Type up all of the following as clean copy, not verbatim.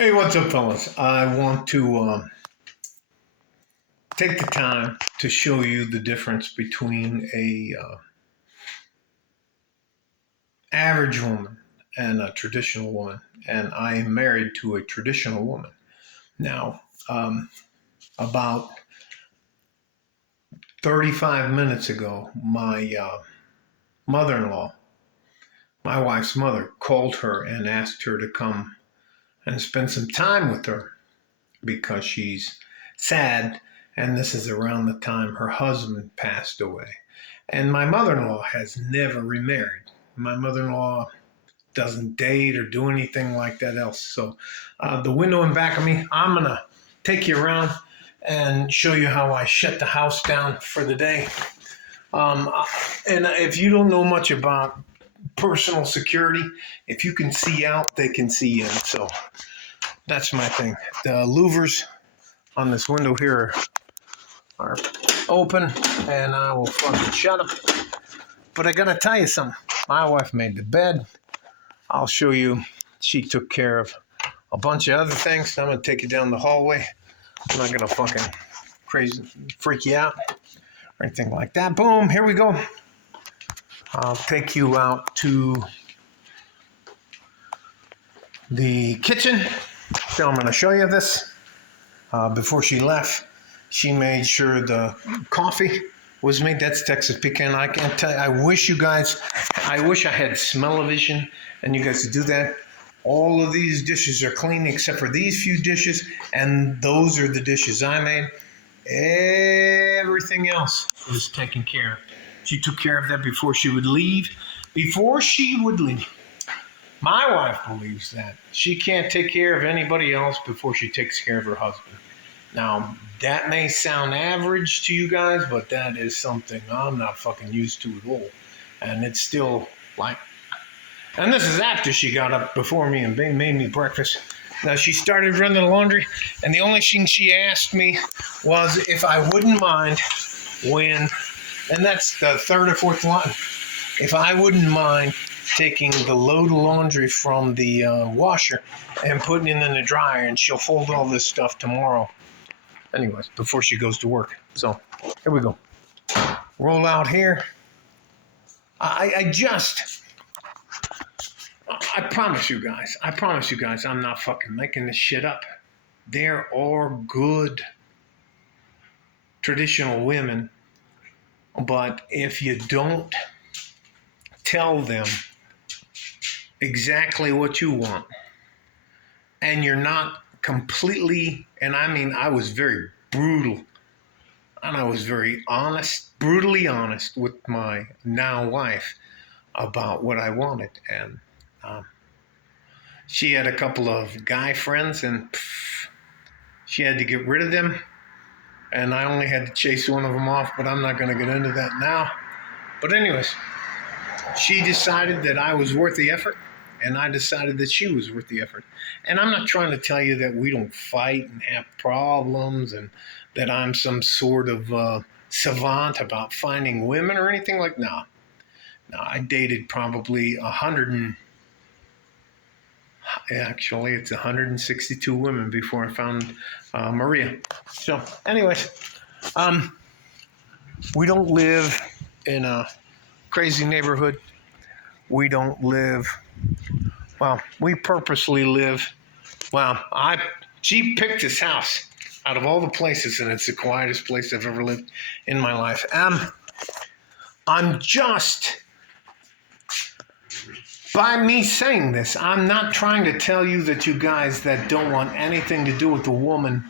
Hey, what's up, fellas? I want to take the time to show you the difference between a average woman and a traditional woman. And I am married to a traditional woman. Now, about 35 minutes ago, my mother-in-law, my wife's mother, called her and asked her to come and spend some time with her because she's sad, and this is around the time her husband passed away. And my mother-in-law has never remarried. My mother-in-law doesn't date or do anything like that else. So the window in back of me, I'm going to take you around and show you how I shut the house down for the day. And if you don't know much about personal security, if you can see out, they can see in. So that's my thing. The louvers on this window here are open, and I will fucking shut them. But I gotta tell you something. My wife made the bed. I'll show you. She took care of a bunch of other things. I'm gonna take you down the hallway. I'm not gonna fucking crazy freak you out or anything like that. Boom, here we go. I'll take you out to the kitchen. So I'm gonna show you this. Before she left, she made sure the coffee was made. That's Texas pecan. I can't tell you. I wish I had smell-o-vision and you guys could do that. All of these dishes are clean except for these few dishes, and those are the dishes I made. Everything else was taken care of. She took care of that before she would leave. My wife believes that she can't take care of anybody else before she takes care of her husband. Now, that may sound average to you guys, but that is something I'm not fucking used to at all. And it's still like, and this is after she got up before me and made me breakfast. Now, she started running the laundry, and the only thing she asked me was if I wouldn't mind and that's the third or fourth line, if I wouldn't mind taking the load of laundry from the washer and putting it in the dryer, and she'll fold all this stuff tomorrow. Anyways, before she goes to work. So, here we go. Roll out here. I promise you guys, I'm not fucking making this shit up. There are good traditional women, but if you don't tell them exactly what you want, and you're not completely, and I mean, I was very brutal, and I was very honest, brutally honest with my now wife about what I wanted. And she had a couple of guy friends, and she had to get rid of them, and I only had to chase one of them off, but I'm not going to get into that now. But anyways, she decided that I was worth the effort, and I decided that she was worth the effort. And I'm not trying to tell you that we don't fight and have problems and that I'm some sort of savant about finding women or anything like that. No, I dated probably 162 women before I found Maria. So anyways, we don't live in a crazy neighborhood. We don't live, well, we purposely live, she picked this house out of all the places, and it's the quietest place I've ever lived in my life. I'm just, by me saying this, I'm not trying to tell you that you guys that don't want anything to do with the woman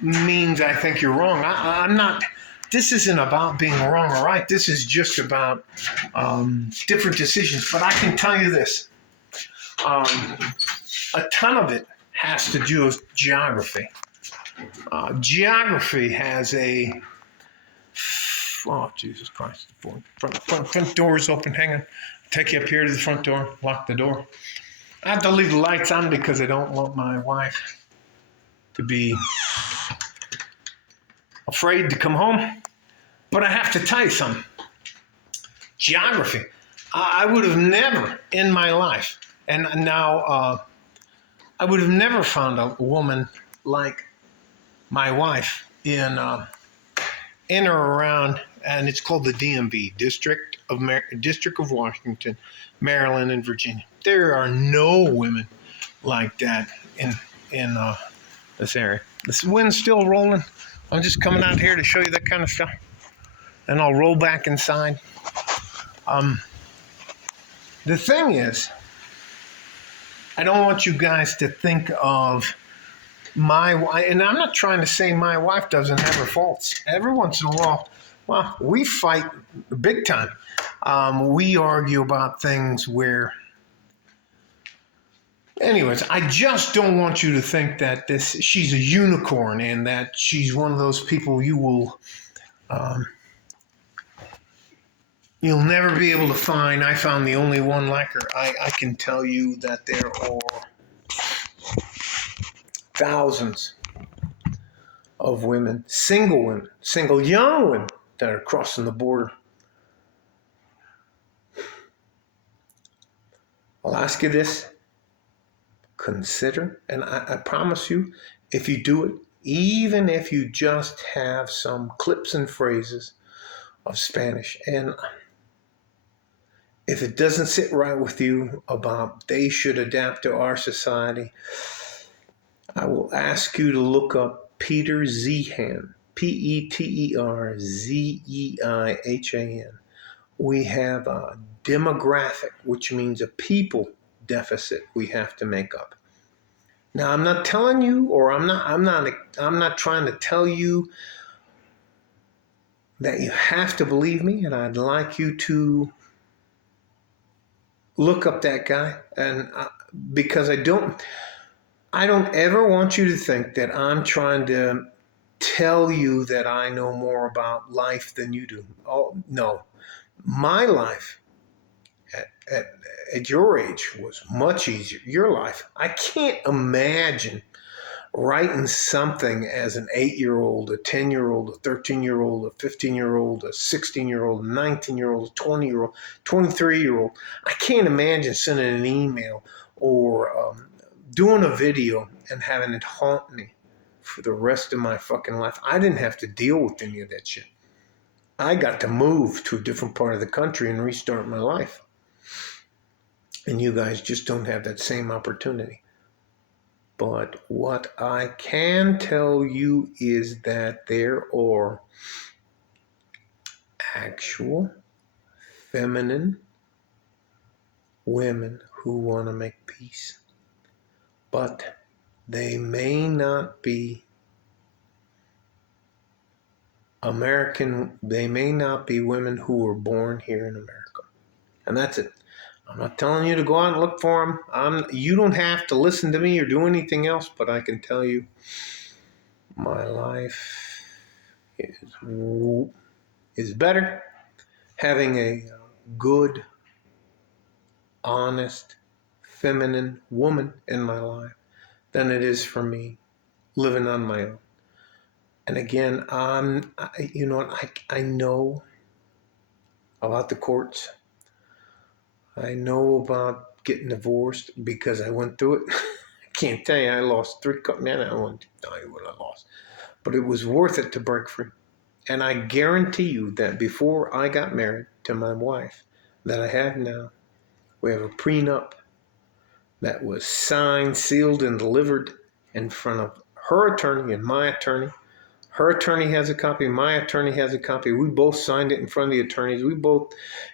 means I think you're wrong. I'm not. This isn't about being wrong or right. This is just about different decisions. But I can tell you this. A ton of it has to do with geography. Geography has a... Oh, Jesus Christ. Front door is open. Hang on. Take you up here to the front door. Lock the door. I have to leave the lights on because I don't want my wife to be afraid to come home. But I have to tell you something. Geography. I would have never in my life And now I would have never found a woman like my wife in or around, and it's called the DMV, District of Washington, Maryland, and Virginia. There are no women like that in this area. This wind's still rolling. I'm just coming out here to show you that kind of stuff, and I'll roll back inside. The thing is, I don't want you guys to think of my wife, and I'm not trying to say my wife doesn't have her faults. Every once in a while, well, we fight big time. We argue about things where, anyways, I just don't want you to think that she's a unicorn and that she's one of those people you'll never be able to find. I found the only one like her. I can tell you that there are thousands of women, single young women that are crossing the border. I'll ask you this. Consider, and I promise you, if you do it, even if you just have some clips and phrases of Spanish, and if it doesn't sit right with you about they should adapt to our society, I will ask you to look up Peter Zeihan, Peterzeihan. We have a demographic, which means a people deficit we have to make up. Now, I'm not telling you, or I'm not trying to tell you that you have to believe me, and I'd like you to look up that guy, and because I don't ever want you to think that I'm trying to tell you that I know more about life than you do. Oh, no. My life at your age was much easier. Your life, I can't imagine writing something as an 8-year-old, a 10-year-old, a 13-year-old, a 15-year-old, a 16-year-old, a 19-year-old, a 20-year-old, 23-year-old. I can't imagine sending an email or doing a video and having it haunt me for the rest of my fucking life. I didn't have to deal with any of that shit. I got to move to a different part of the country and restart my life. And you guys just don't have that same opportunity. But what I can tell you is that there are actual feminine women who want to make peace. But they may not be American, they may not be women who were born here in America. And that's it. I'm not telling you to go out and look for them. You don't have to listen to me or do anything else, but I can tell you my life is better having a good, honest, feminine woman in my life than it is for me living on my own. And again, I know about the courts. I know about getting divorced because I went through it. I can't tell you, I lost 3 man. I won't tell you what I lost, but it was worth it to break free. And I guarantee you that before I got married to my wife that I have now, we have a prenup that was signed, sealed, and delivered in front of her attorney and my attorney. Her attorney has a copy. My attorney has a copy. We both signed it in front of the attorneys.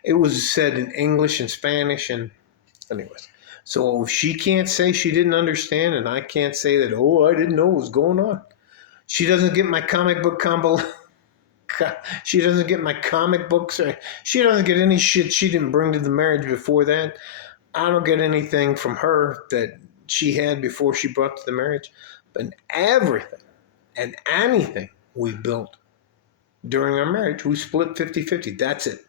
It was said in English and Spanish. And anyways, so she can't say she didn't understand, and I can't say that, I didn't know what was going on. She doesn't get my comic book combo. She doesn't get my comic books. She doesn't get any shit she didn't bring to the marriage before that. I don't get anything from her that she had before she brought to the marriage. But everything and anything we built during our marriage, we split 50-50. That's it.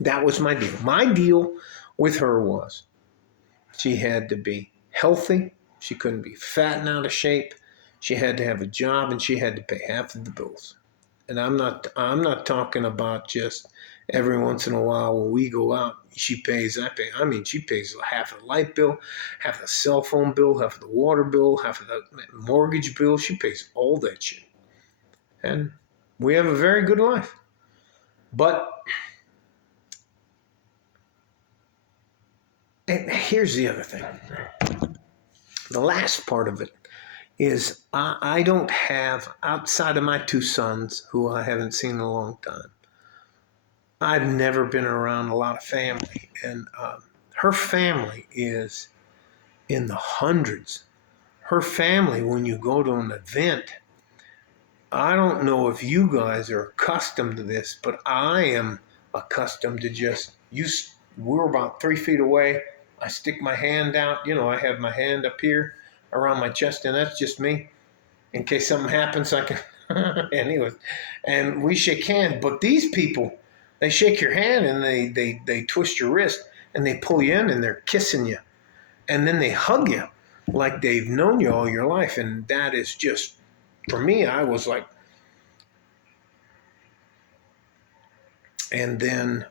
That was my deal. My deal with her was she had to be healthy. She couldn't be fat and out of shape. She had to have a job, and she had to pay half of the bills. And I'm not talking about just Every once in a while when we go out, she pays, I pay. I mean, she pays half of the light bill, half of the cell phone bill, half of the water bill, half of the mortgage bill. She pays all that shit. And we have a very good life. But and here's the other thing. The last part of it is I don't have, outside of my two sons, who I haven't seen in a long time, I've never been around a lot of family. And her family is in the hundreds. Her family, when you go to an event, I don't know if you guys are accustomed to this, but I am accustomed to we're about 3 feet away. I stick my hand out, I have my hand up here around my chest, and that's just me. In case something happens, I can, anyways. And we shake hands, but these people, they shake your hand and they twist your wrist and they pull you in and they're kissing you. And then they hug you like they've known you all your life. And that is just, for me, I was like, and then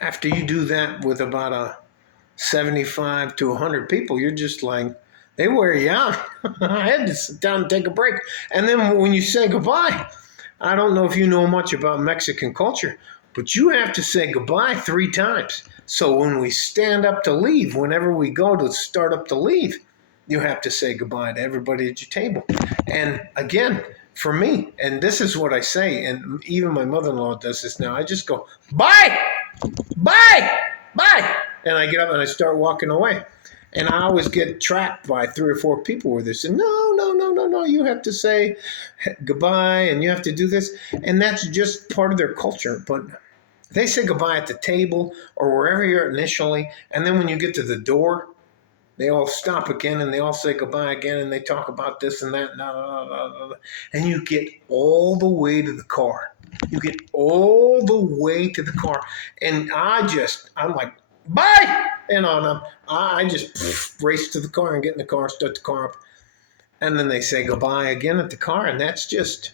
after you do that with about a 75 to 100 people, you're just like, they wear you out. I had to sit down and take a break. And then when you say goodbye, I don't know if you know much about Mexican culture, but you have to say goodbye 3 times. So when we stand up to leave, whenever we go to start up to leave, you have to say goodbye to everybody at your table. And again, for me, and this is what I say, and even my mother-in-law does this now, I just go, bye, bye, bye. And I get up and I start walking away. And I always get trapped by 3 or 4 people where they say, no, no, no, no, no, you have to say goodbye and you have to do this. And that's just part of their culture. But they say goodbye at the table or wherever you're initially. And then when you get to the door, they all stop again and they all say goodbye again and they talk about this and that. And you get all the way to the car. You get all the way to the car. And I'm like, bye! And I just race to the car and get in the car, start the car up. And then they say goodbye again at the car. And that's just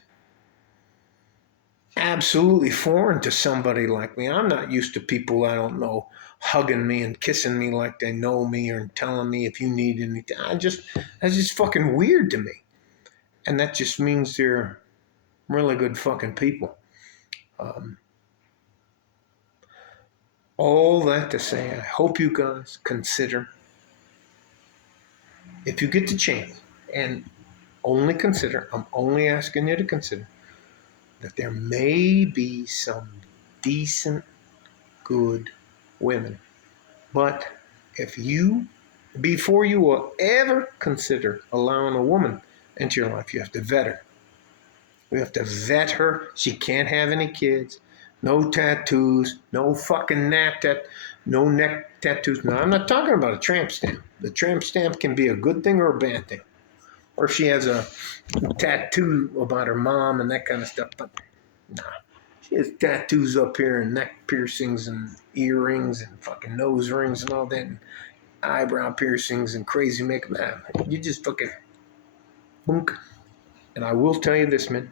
absolutely foreign to somebody like me. I'm not used to people I don't know hugging me and kissing me like they know me or telling me if you need anything. That's just fucking weird to me. And that just means they're really good fucking people. All that to say, I hope you guys consider, if you get the chance, and only consider, I'm only asking you to consider, that there may be some decent, good women. But before you will ever consider allowing a woman into your life, you have to vet her. We have to vet her. She can't have any kids. No tattoos, no fucking no neck tattoos. No, I'm not talking about a tramp stamp. The tramp stamp can be a good thing or a bad thing. Or if she has a tattoo about her mom and that kind of stuff. But nah, she has tattoos up here and neck piercings and earrings and fucking nose rings and all that. And eyebrow piercings and crazy makeup. Nah, you just fucking boonk. And I will tell you this, man.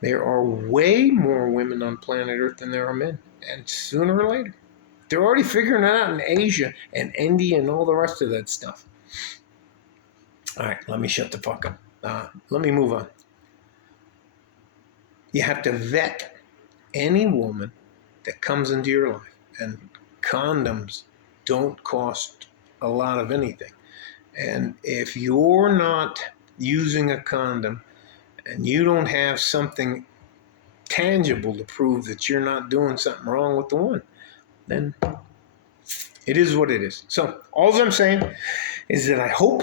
There are way more women on planet Earth than there are men. And sooner or later, they're already figuring it out in Asia and India and all the rest of that stuff. All right, let me shut the fuck up. Let me move on. You have to vet any woman that comes into your life. And condoms don't cost a lot of anything. And if you're not using a condom, and you don't have something tangible to prove that you're not doing something wrong with the one, then it is what it is. So all I'm saying is that I hope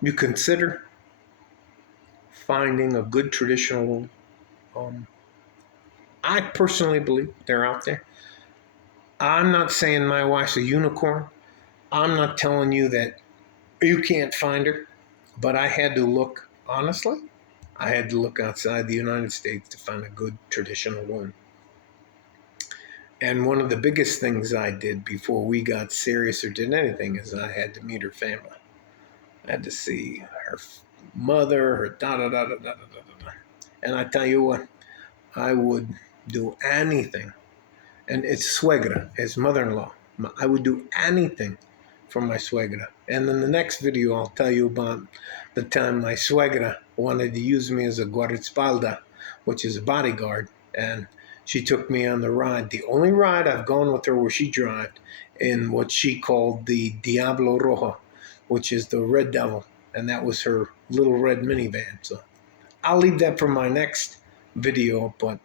you consider finding a good traditional one. I personally believe they're out there. I'm not saying my wife's a unicorn. I'm not telling you that you can't find her, but I had to look. Honestly, I had to look outside the United States to find a good traditional one. And one of the biggest things I did before we got serious or did anything is I had to meet her family. I had to see her mother, her da-da-da-da-da-da-da-da. And I tell you what, I would do anything. And it's suegra, his mother-in-law. I would do anything for my suegra. And in the next video, I'll tell you about the time my suegra wanted to use me as a guardaespaldas, which is a bodyguard. And she took me on the ride, the only ride I've gone with her where she drove, in what she called the Diablo Rojo, which is the Red Devil. And that was her little red minivan. So I'll leave that for my next video, but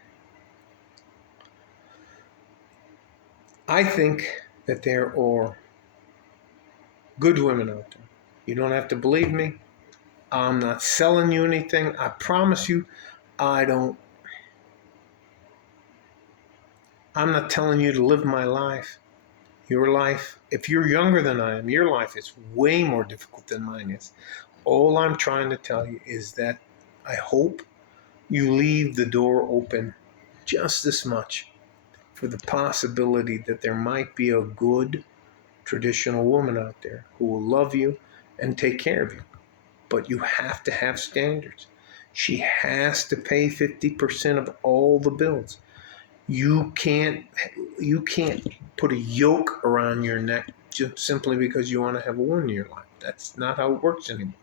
I think that there are good women out there. You don't have to believe me. I'm not selling you anything. I promise you, I'm not telling you to live my life. Your life, if you're younger than I am, your life is way more difficult than mine is. All I'm trying to tell you is that I hope you leave the door open just this much for the possibility that there might be a good traditional woman out there who will love you and take care of you. But you have to have standards. She has to pay 50% of all the bills. You can't put a yoke around your neck just simply because you want to have a woman in your life. That's not how it works anymore.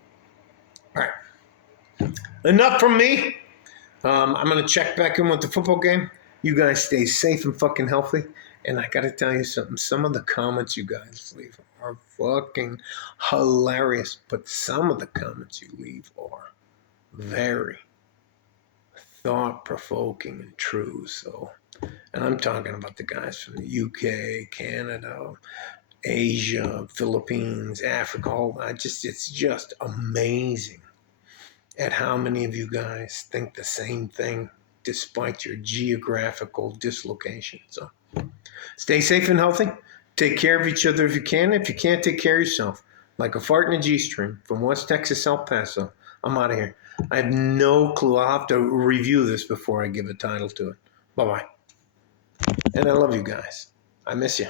All right. Enough from me. I'm going to check back in with the football game. You guys stay safe and fucking healthy. And I got to tell you something. Some of the comments you guys leave are fucking hilarious. But some of the comments you leave are very thought-provoking and true. So, and I'm talking about the guys from the UK, Canada, Asia, Philippines, Africa. It's just amazing at how many of you guys think the same thing despite your geographical dislocation. So stay safe and healthy. Take care of each other if you can. If you can't, take care of yourself. Like a fart in a G-string from West Texas, El Paso. I'm out of here. I have no clue. I'll have to review this before I give a title to it. Bye-bye. And I love you guys. I miss you.